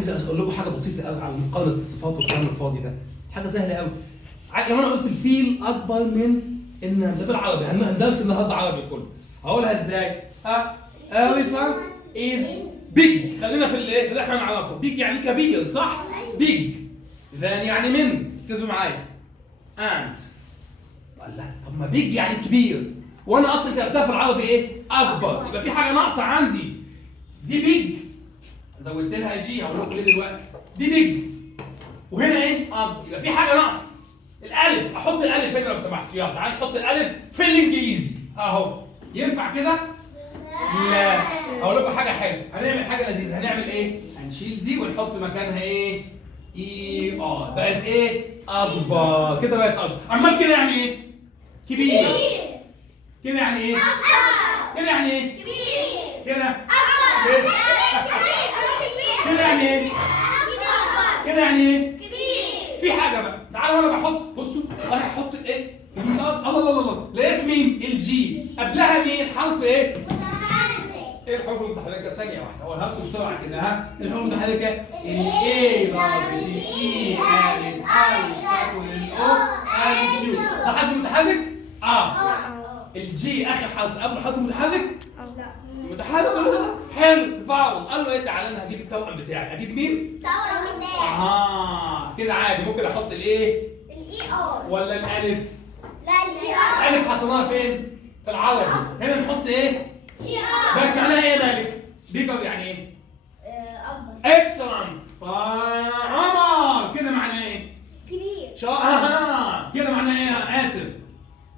اقول لكم حاجه بسيطه قوي على مقارنه الصفات والكلام الفاضي ده. حاجه سهله قوي. لو انا قلت الفيل اكبر من النمله ده بالعربي، هندرس النهارده عربي كله. هقولها ازاي؟ elephant is big. خلينا في الايه؟ في اللي احنا نعرفه. big يعني كبير، صح؟ big. then يعني من. ركزوا معايا. ant. لا، طب ما big يعني كبير. وانا اصلا كتبتها في العربي ايه؟ اكبر. يبقى في حاجه ناقصه عندي. دي big. زودت لها جي، هقول لكم ليه دلوقتي. دي بيج وهنا ايه؟ يبقى في حاجه ناقصه. الالف، احط الالف هنا لو سمحت. يلا تعالى نحط الالف في الانجليزي اهو. ينفع كده؟ لا. هقول لكم حاجه حلوه، هنعمل حاجه لذيذه. هنعمل ايه؟ هنشيل دي ونحط مكانها ايه؟ اي ار. بقت ايه؟ اكبر. كده بقت اكبر. امال كده يعني ايه؟ كبير. كده يعني ايه؟ كده يعني ايه؟ كبير. كده كده يعني ايه؟ كده يعني ايه؟ كبير. في حاجة بقى، تعالوا وانا بحط، بصوا، راح احط الايه؟ الله الله الله الله، لقيت مين؟ الجي، قبلها مين؟ حرف ايه؟ متحرك. ايه الحروف المتحركة؟ ثانية واحدة، هقولها لكم بسرعة كده ها، الحروف المتحركة الاي ضرب الاي الف الف تاكل الاو الف يو، ده حرف متحرك؟ الجي اخر حرف قبل حرف متحرك؟ لا. متحرك ولا لا؟ حلو. فاول قال له ايه؟ تعالى انا هجيب التوأم بتاعي. اجيب مين؟ توأم بتاعي. كده عادي. ممكن احط الايه؟ الاي ار ولا الالف؟ لا الاي ار. الالف حطيناها فين؟ في العربي. هنا نحط ايه؟ اي ار. بقت معناها ايه يا مالك؟ بيبر يعني ايه؟ اكبر. اكسلنت. عمر كده معناها ايه؟ كبير. كده معناها ايه؟ اسف.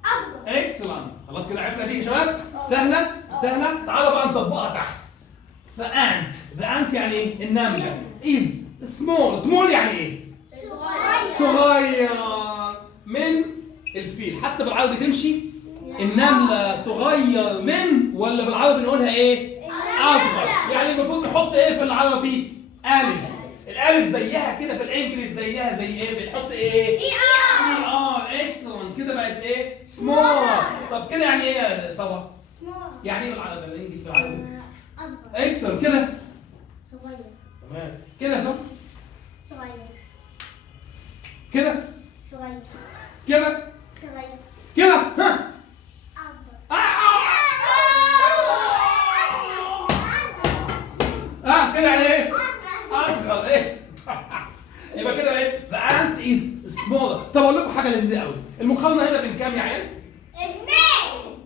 اكبر. اكسلنت. خلاص كده عرفنا دي يا شباب؟ سهله؟ سهله؟ تعالوا بقى نطبقها تحت. The ant. The ant يعني ايه؟ النملة. is small. small يعني ايه؟ صغير من الفيل. حتى بالعربي تمشي النملة صغير من، ولا بالعربي نقولها ايه؟ اصغر. يعني المفروض نحط ايه في العربي؟ الف. الالف زيها كده في الانجليزي زيها زي ايه؟ بنحط ايه؟ اي ار. اكسلنت. كده بقت ايه؟ سمول. طب كده يعني ايه يا صبا؟ يعني ايه بالعربي؟ الانجليزي في العربي؟ اصغر. اكسل. كده صغير. تمام. كده يا صبا؟ صغير. كده صغير. كده صغير. كده ها؟ اكبر. كده يعني ايه؟ اصغر. ايش؟ يبقى كده ايه؟ The ant is smaller. طب اقول لكم حاجه لذيذه قوي. المقارنه هنا بين كام يا عيال؟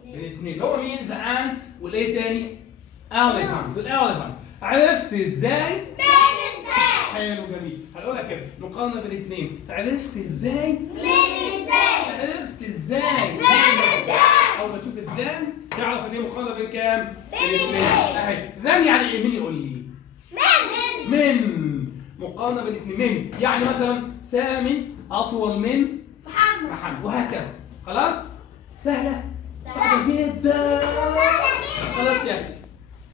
بين اثنين. اللي هو مين؟ The ant والايه تاني؟ elephant. الاليفانت. عرفت ازاي؟ من ازاي؟ حلو جميل. هنقولها كده، مقارنه بين اثنين. عرفت ازاي؟ من ازاي؟ عرفت ازاي؟ من ازاي؟ اول ما تشوف الذان تعرف ان هي مقارنه بين كام؟ بين اثنين. اهي. ذان يعني ايه؟ مين يقول لي؟ من. مقارنه بين اثنين. من يعني مثلا سامي اطول من محمد وهكذا. خلاص؟ سهله؟ صعبه جدا. خلاص يا اختي.